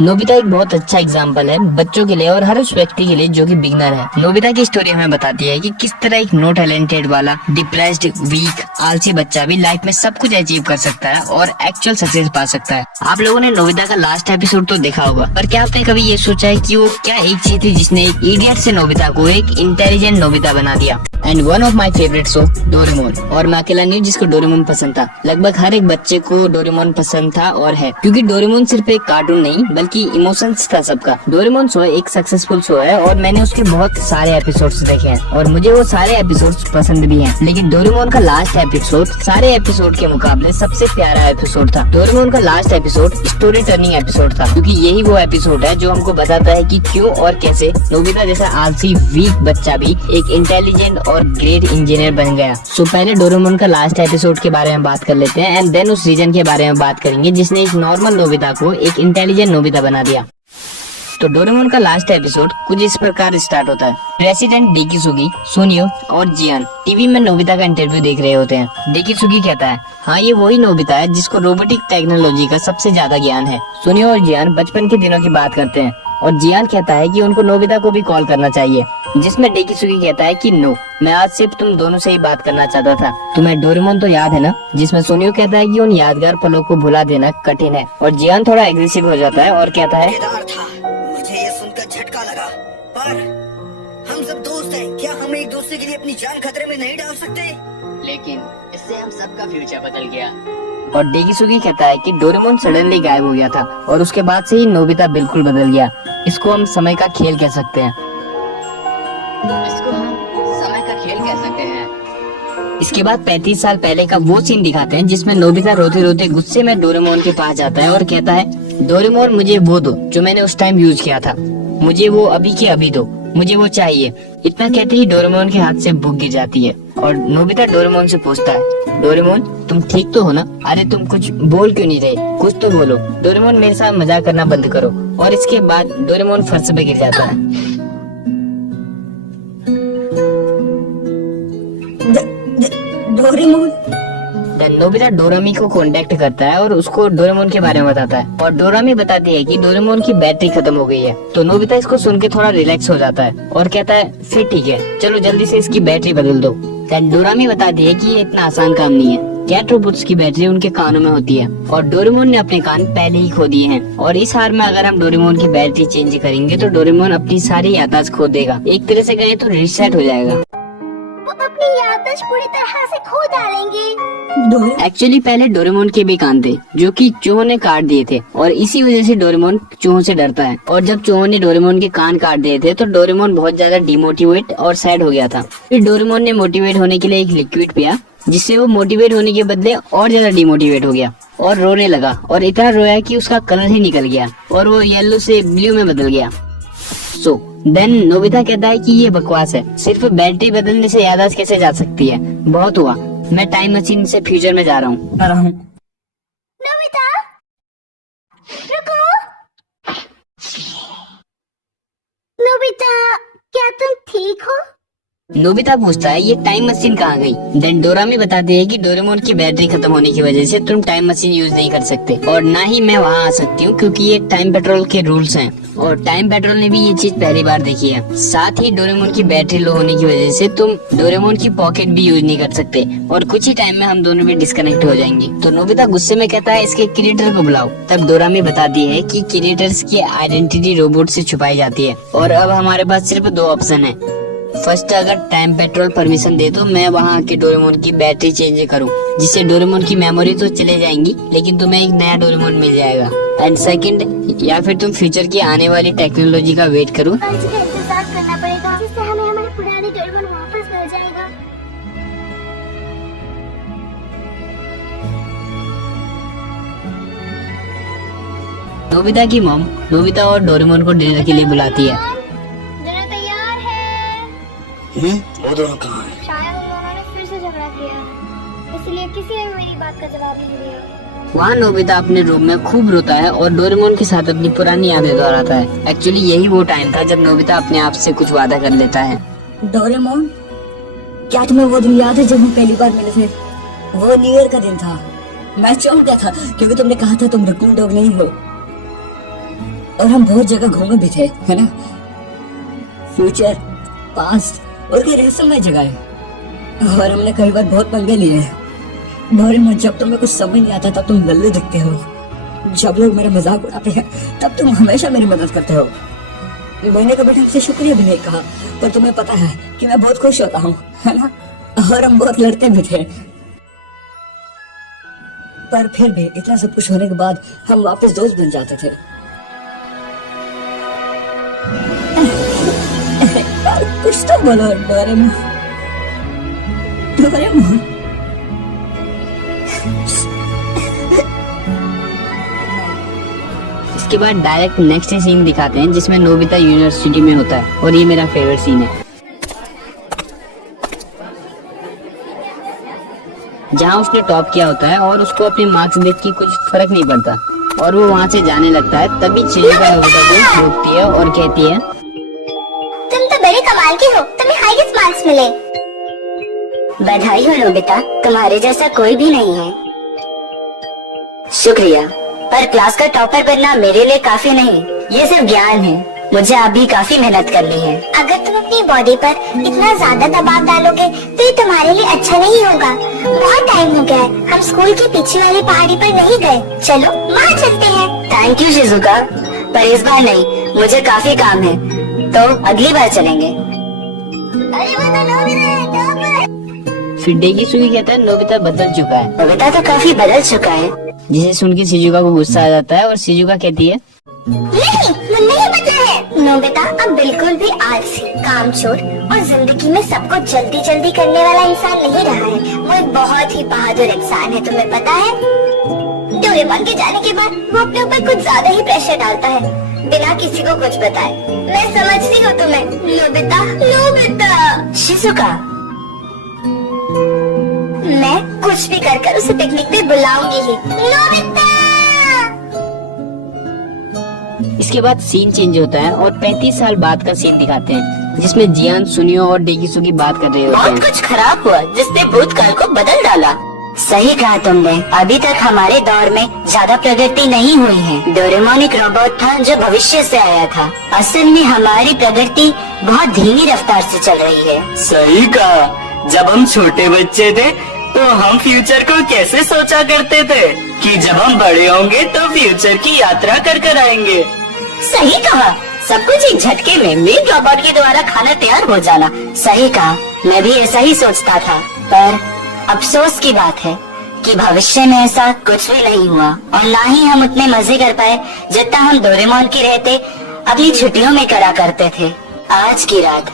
Nobita एक बहुत अच्छा एग्जाम्पल है बच्चों के लिए और हर उस व्यक्ति के लिए जो कि बिगनर है। नोबिता की स्टोरी हमें बताती है कि किस तरह एक नो टैलेंटेड वाला डिप्रेस्ड वीक आलसी बच्चा भी लाइफ में सब कुछ अचीव कर सकता है और एक्चुअल सक्सेस पा सकता है। आप लोगों ने नोबिता का लास्ट एपिसोड तो देखा होगा, पर क्या आपने कभी ये सोचा है कि वो क्या एक चीज थी जिसने एक इडियट से नोबिता को एक इंटेलिजेंट नोबिता बना दिया। And one of my favourite show Doraemon. और मैं अकेला नहीं जिसको डोरेमोन पसंद था, लगभग हर एक बच्चे को डोरेमोन पसंद था और है, क्योंकि डोरेमोन सिर्फ एक कार्टून नहीं बल्कि इमोशंस था सबका। डोरेमोन शो एक सक्सेसफुल शो है और मैंने उसके बहुत सारे एपिसोड्स देखे हैं और मुझे वो सारे एपिसोड्स पसंद भी हैं। लेकिन डोरेमोन का लास्ट एपिसोड सारे एपिसोड के मुकाबले सबसे प्यारा एपिसोड था। डोरेमोन का last episode story turning episode था, क्योंकि यही वो एपिसोड है जो हमको बताता है कि क्यों और कैसे नोबिता जैसा आलसी वीक बच्चा भी एक इंटेलिजेंट और ग्रेट इंजीनियर बन गया। सो पहले डोरेमोन का लास्ट एपिसोड के बारे में बात कर लेते हैं एंड देन उस रीजन के बारे में बात करेंगे जिसने एक नॉर्मल नोबिता को एक इंटेलिजेंट नोबिता बना दिया। तो डोरेमोन का लास्ट एपिसोड कुछ इस प्रकार स्टार्ट होता है। प्रेसिडेंट डेकिसुगी, सुनियो और जियान टीवी में नोबिता का इंटरव्यू देख रहे होते हैं। डेकिसुगी कहता है, हाँ ये वही नोबिता है जिसको रोबोटिक टेक्नोलॉजी का सबसे ज्यादा ज्ञान है। सुनियो और जियान बचपन के दिनों की बात करते हैं और जियान कहता है कि उनको नोबिता को भी कॉल करना चाहिए, जिसमें डेकिसुगी कहता है कि नो, मैं आज सिर्फ तुम दोनों से ही बात करना चाहता था। तुम्हें डोरेमोन तो याद है ना? जिसमें सुनियो कहता है कि उन यादगार पलों को भुला देना कठिन है और जियान थोड़ा एग्रेसिव हो जाता है और कहता है, मुझे ये सुनकर झटका लगा, पर हम सब दोस्त हैं, क्या हम एक दूसरे के लिए अपनी जान खतरे में नहीं डाल सकते? लेकिन इससे हम सबका फ्यूचर बदल गया। और डेकिसुगी कहता है कि डोरेमोन सडनली गायब हो गया था और उसके बाद से ही नोबिता बिल्कुल बदल गया। इसको हम समय का खेल कह सकते हैं। इसके बाद 35 साल पहले का वो सीन दिखाते हैं जिसमें नोबिता रोते रोते गुस्से में डोरेमोन के पास जाता है और कहता है, डोरेमोन मुझे वो दो जो मैंने उस टाइम यूज किया था, मुझे वो अभी के अभी दो, मुझे वो चाहिए। इतना कहते ही डोरेमोन के हाथ से बुक गिर जाती है और नोबिता डोरेमोन से पूछता है, डोरेमोन तुम ठीक तो हो ना? अरे तुम कुछ बोल क्यों नहीं रहे, कुछ तो बोलो। डोरेमोन मेरे साथ मजाक करना बंद करो। और इसके बाद डोरेमोन फर्श पे गिर जाता है। डोरेमोन। नोबिता डोरामी को कांटेक्ट करता है और उसको डोरेमोन के बारे में बताता है और डोरामी बताती है कि डोरेमोन की बैटरी खत्म हो गई है। तो नोबिता इसको सुन के थोड़ा रिलैक्स हो जाता है और कहता है, फिर ठीक है, चलो जल्दी से इसकी बैटरी बदल दो। डोरामी बताती है कि ये इतना आसान काम नहीं है। कैट रोबोट्स की बैटरी उनके कानों में होती है और डोरेमोन ने अपने कान पहले ही खो दिए हैं और इस हार में अगर हम डोरेमोन की बैटरी चेंज करेंगे तो डोरेमोन अपनी सारी याददाश्त खो देगा। एक तरह से कहें तो रीसेट हो जाएगा। वो अपनी याददाश्त पूरी तरह से खो डालेंगे। एक्चुअली पहले डोरेमोन के भी कान थे जो कि चूहों ने काट दिए थे और इसी वजह से डोरेमोन चूहों से डरता है। और जब चूहों ने डोरेमोन के कान काट दिए थे तो डोरेमोन बहुत ज्यादा डिमोटिवेट और सैड हो गया था। फिर डोरेमोन ने मोटिवेट होने के लिए एक लिक्विड पिया, जिससे वो मोटिवेट होने के बदले और ज्यादा डिमोटिवेट हो गया और रोने लगा और इतना रोया कि उसका कलर ही निकल गया और वो येलो से ब्लू में बदल गया। सो देन नोबिता कहता है कि ये बकवास है, सिर्फ बैटरी बदलने से याददाश्त कैसे जा सकती है, बहुत हुआ, मैं टाइम मशीन से फ्यूचर में जा रहा हूँ। नोबिता, रुको। नोबिता, क्या तुम ठीक हो? नोबिता पूछता है, ये टाइम मशीन कहाँ गई? देन डोरामी बताती है कि डोरेमोन की बैटरी खत्म होने की वजह से तुम टाइम मशीन यूज नहीं कर सकते और ना ही मैं वहाँ आ सकती हूँ, क्योंकि ये टाइम पेट्रोल के रूल्स हैं और टाइम पेट्रोल ने भी ये चीज पहली बार देखी है। साथ ही डोरेमोन की बैटरी लो होने की वजह से तुम डोरेमोन की पॉकेट भी यूज नहीं कर सकते और कुछ ही टाइम में हम दोनों भी डिस्कनेक्ट हो जाएंगे। तो नोबिता गुस्से में कहता है, इसके क्रिएटर को बुलाओ। तब डोरामी बताती है कि क्रिएटर्स की आइडेंटिटी रोबोट से छुपाई जाती है और अब हमारे पास सिर्फ दो ऑप्शन है। फर्स्ट, अगर टाइम पेट्रोल परमिशन दे तो मैं वहाँ के डोरेमोन की बैटरी चेंज करूँ, जिससे डोरेमोन की मेमोरी तो चले जाएंगी लेकिन तुम्हें एक नया डोरेमोन मिल जाएगा। एंड सेकंड, या फिर तुम फ्यूचर की आने वाली टेक्नोलॉजी का वेट करो, इंतजार करना पड़ेगा जिससे हमें हमारे पुराने डोरेमोन वापस मिल जाएगा। नोबिता की मॉम नोबिता और डोरेमोन को डिनर के लिए बुलाती है। डिनर तैयार है। वो दोनों कहाँ हैं? शायद उन दोनों ने फिर से झगड़ा किया है, इसलिए किसी ने मेरी बात का जवाब नहीं दिया। वहाँ नोबिता अपने रूम में खूब रोता है और डोरेमोन के साथ अपनी पुरानी यादें दोहराता है। एक्चुअली यही वो टाइम था जब नोबिता अपने आप से कुछ वादा कर लेता है। डोरेमोन, क्या तुम्हें वो दिन याद है जब हम पहली बार मिले थे? वो न्यू ईयर का दिन था। मैं चौंक गया था क्योंकि तुमने कहा था तुम रकून डॉग नहीं हो। और हम बहुत जगह घूमे भी थे, है ना। फ्यूचर, पास्ट और कई रहस्यमय जगह है। और हमने कई बार बहुत पंगे लिए हैं। डोरेमोन, जब तुम्हें कुछ समझ नहीं आता तब तुम लल्लू दिखते हो। जब लोग मेरा मजाक उड़ाते हैं तब तुम हमेशा मेरी मदद करते हो। मैंने कभी ढंग से शुक्रिया भी नहीं कहा, पर तुम्हें पता है कि मैं बहुत खुश होता हूँ, है ना। और हम बहुत लड़ते भी थे, पर फिर भी इतना सब कुछ होने के बाद हम वापस दोस्त बन जाते थे। कुछ तो बोलो डोरेमोन। डोरेमोन, इसके बाद डायरेक्ट नेक्स्ट सीन दिखाते हैं जिसमें नोबिता यूनिवर्सिटी में होता है, और ये मेरा फेवरेट सीन है, जहाँ उसने टॉप किया होता है और उसको अपने मार्क्स देख के कुछ फर्क नहीं पड़ता और वो वहाँ से जाने लगता है। तभी चिजुका नोबिता को रोकती है और कहती है, तुम तो बड़े कमाल के हो, तुम्हें हाईएस्ट मार्क्स मिले। बधाई हो नोबिता, तुम्हारे जैसा कोई भी नहीं है। शुक्रिया, पर क्लास का टॉपर बनना मेरे लिए काफी नहीं, ये सिर्फ ज्ञान है। मुझे अभी काफी मेहनत करनी है। अगर तुम अपनी बॉडी पर इतना ज्यादा दबाव डालोगे तो ये तुम्हारे लिए अच्छा नहीं होगा। बहुत टाइम हो गया है, हम स्कूल के पीछे वाली पहाड़ी पर नहीं गए। चलो वहाँ चलते हैं। थैंक यू शिजुका, पर इस बार नहीं, मुझे काफी काम है, तो अगली बार चलेंगे। अरे वो तो नोबिता है, टॉपर। फिर डेकिसुगी कहता है नोबिता बदल चुका है। नोबिता तो काफी बदल चुका है। जिसे सुन के शिजुका को गुस्सा आ जाता है और शिजुका कहती है, नहीं, वो नहीं बदला है। नोबिता अब बिल्कुल भी आलसी, कामचोर और जिंदगी में सबको जल्दी जल्दी करने वाला इंसान नहीं रहा है। वो एक बहुत ही बहादुर इंसान है, तुम्हें पता है। डोरेमोन के जाने के बाद वो अपने ऊपर कुछ ज्यादा ही प्रेशर डालता है, बिना किसी को कुछ बताए। मैं समझती हूँ तुम्हें नोबिता। नोबिता, शिजुका, मैं कुछ भी कर उसे पिकनिक पे बुलाऊंगी ही। नोबिता। इसके बाद सीन चेंज होता है और 35 साल बाद का सीन दिखाते हैं जिसमें जियान, सुनियो और डेकिसुगी बात कर रहे होते बहुत हैं। कुछ खराब हुआ जिसने भूतकाल को बदल डाला। सही कहा तुमने, अभी तक हमारे दौर में ज्यादा प्रगति नहीं हुई है। डोरेमोन एक रोबोट था जो भविष्य से आया था। असल में हमारी प्रगति बहुत धीमी रफ्तार से चल रही है। सही कहा, जब हम छोटे बच्चे थे तो हम फ्यूचर को कैसे सोचा करते थे कि जब हम बड़े होंगे तो फ्यूचर की यात्रा कर आएंगे। सही कहा, सब कुछ एक झटके में मेड रोबोट के द्वारा खाना तैयार हो जाना। सही कहा, मैं भी ऐसा ही सोचता था, पर अफसोस की बात है कि भविष्य में ऐसा कुछ भी नहीं हुआ और ना ही हम उतने मजे कर पाए जितना हम डोरेमोन के रहते अपनी छुट्टियों में करा करते थे। आज की रात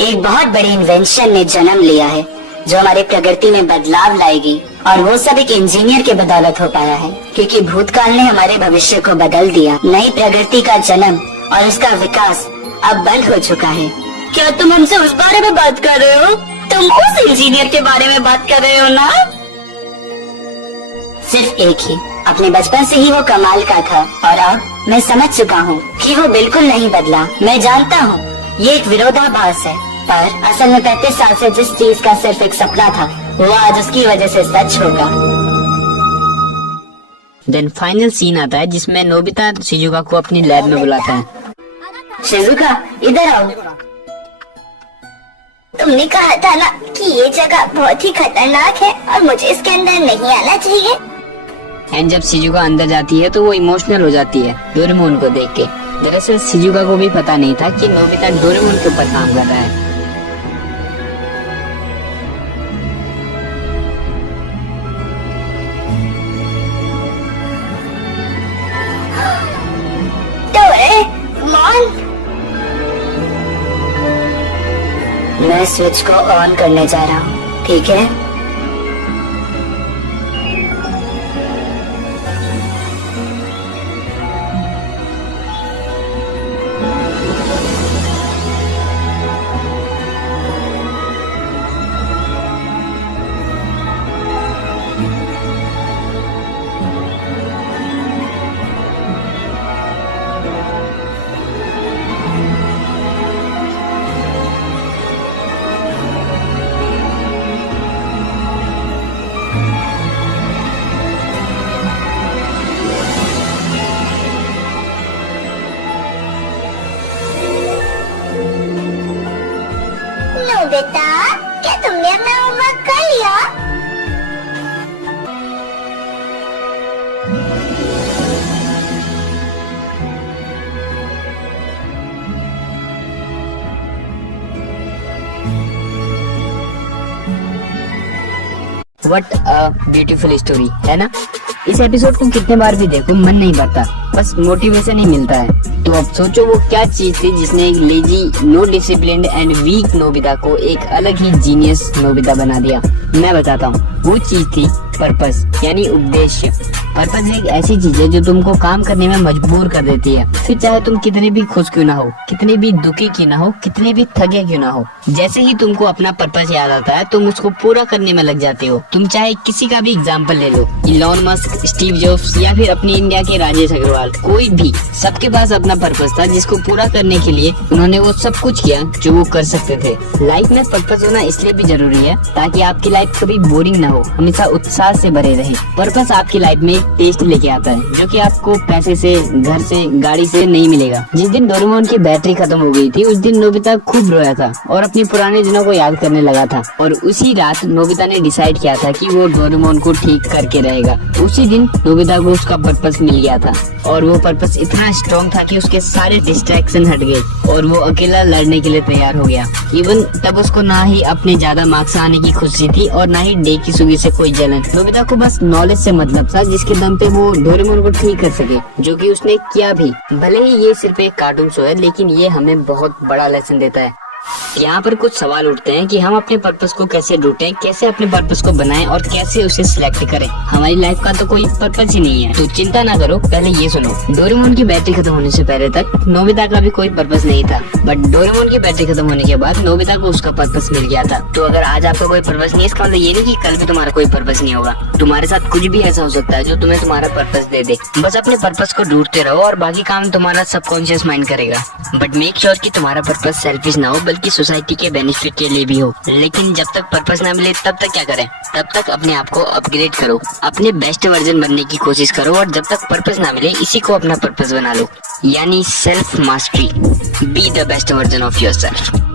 एक बहुत बड़ी इन्वेंशन ने जन्म लिया है जो हमारी प्रगति में बदलाव लाएगी, और वो सब एक इंजीनियर के बदौलत हो पाया है, क्योंकि भूतकाल ने हमारे भविष्य को बदल दिया। नई प्रगति का जन्म और उसका विकास अब बंद हो चुका है। क्या तुम हमसे उस बारे में बात कर रहे हो? तुम उस इंजीनियर के बारे में बात कर रहे हो ना? सिर्फ एक ही, अपने बचपन से ही वो कमाल का था और अब मैं समझ चुका हूँ कि वो बिल्कुल नहीं बदला। मैं जानता हूँ ये एक विरोधाभास है, पर असल में 35 साल से जिस चीज का सिर्फ एक सपना था वो आज उसकी वजह से सच होगा। देन फाइनल सीन आता है जिसमें नोबिता शिजुका को अपनी लैब में बुलाता है। शिजुका, इधर आओ। तुमने कहा था ना कि ये जगह बहुत ही खतरनाक है और मुझे इसके अंदर नहीं आना चाहिए। एंड जब शिजुका अंदर जाती है तो वो इमोशनल हो जाती है डोरेमोन को देख के। दरअसल शिजुका को भी पता नहीं था कि नोबिता डोरेमोन के ऊपर काम कर रहा है। डोरेमोन, मैं स्विच को ऑन करने जा रहा हूँ, ठीक है? बेटा, क्या तुमने अपना होमवर्क कर लिया? व्हाट अ ब्यूटीफुल स्टोरी, है ना। इस एपिसोड को कितने बार भी देखो मन नहीं भरता, बस मोटिवेशन ही मिलता है। तो अब सोचो वो क्या चीज थी जिसने एक lazy, no disciplined and weak Nobita को एक अलग ही जीनियस नोबिता बना दिया। मैं बताता हूँ, वो चीज थी पर्पस, यानी उद्देश्य। पर्पस एक ऐसी चीज है जो तुमको काम करने में मजबूर कर देती है, फिर चाहे तुम कितने भी खुश क्यों ना हो, कितने भी दुखी क्यों ना हो, कितने भी थके क्यों ना हो। जैसे ही तुमको अपना पर्पस याद आता है तुम उसको पूरा करने में लग जाते हो। तुम चाहे किसी का भी एग्जाम्पल ले लो, इलॉन मस्क, स्टीव जॉब्स या फिर अपनी इंडिया के राजेश अग्रवाल, कोई भी, सबके पास अपना पर्पस था जिसको पूरा करने के लिए उन्होंने वो सब कुछ किया जो वो कर सकते थे। लाइफ में पर्पस होना इसलिए भी जरूरी है ताकि आपकी लाइफ कभी बोरिंग ना हो, हमेशा उत्साह से भरे रहे। पर्पस आपकी लाइफ में टेस्ट लेके आता है जो कि आपको पैसे से, घर से, गाड़ी से नहीं मिलेगा। जिस दिन डोरेमोन की बैटरी खत्म हो गई थी उस दिन नोबिता खूब रोया था और अपने पुराने दिनों को याद करने लगा था। और उसी रात नोबिता ने डिसाइड किया था कि वो डोरेमोन को ठीक करके रहेगा। उसी दिन नोबिता को उसका पर्पस मिल गया था और वो पर्पस इतना स्ट्रॉन्ग था कि उसके सारे डिस्ट्रैक्शन हट गए और वो अकेला लड़ने के लिए तैयार हो गया। इवन तब उसको ना ही अपने ज्यादा मार्क्स आने की खुशी थी और ना ही डे की सुगी से कोई जलन। नोबिता को बस नॉलेज से मतलब था जिसके दम पे वो डोरेमोन को ठीक कर सके, जो कि उसने किया भी। भले ही ये सिर्फ एक कार्टून शो है लेकिन ये हमें बहुत बड़ा लेसन देता है। यहाँ पर कुछ सवाल उठते हैं कि हम अपने पर्पस को कैसे ढूंढें, कैसे अपने पर्पस को बनाएं और कैसे उसे सिलेक्ट करें। हमारी लाइफ का तो कोई पर्पस ही नहीं है, तो चिंता ना करो, पहले ये सुनो। डोरेमोन की बैटरी खत्म होने से पहले तक नोबिता का भी कोई पर्पस नहीं था, बट डोरेमोन की बैटरी खत्म होने के बाद नोबिता को उसका पर्पस मिल गया था। तो अगर आज आपका कोई पर्पस नहीं है इसका मतलब ये नहीं कि कल भी तुम्हारा कोई पर्पस नहीं होगा। तुम्हारे साथ कुछ भी ऐसा हो सकता है जो तुम्हें तुम्हारा पर्पस दे दे। बस अपने पर्पस को ढूंढते रहो और बाकी काम तुम्हारा सबकॉन्शियस माइंड करेगा। बट मेक श्योर कि तुम्हारा पर्पस सेल्फिश ना हो बल्कि सोसाइटी के बेनिफिट के लिए भी हो। लेकिन जब तक पर्पस ना मिले तब तक क्या करें? तब तक अपने आप को अपग्रेड करो, अपने बेस्ट वर्जन बनने की कोशिश करो और जब तक पर्पस ना मिले इसी को अपना पर्पस बना लो, यानी self mastery. Be the best version of yourself.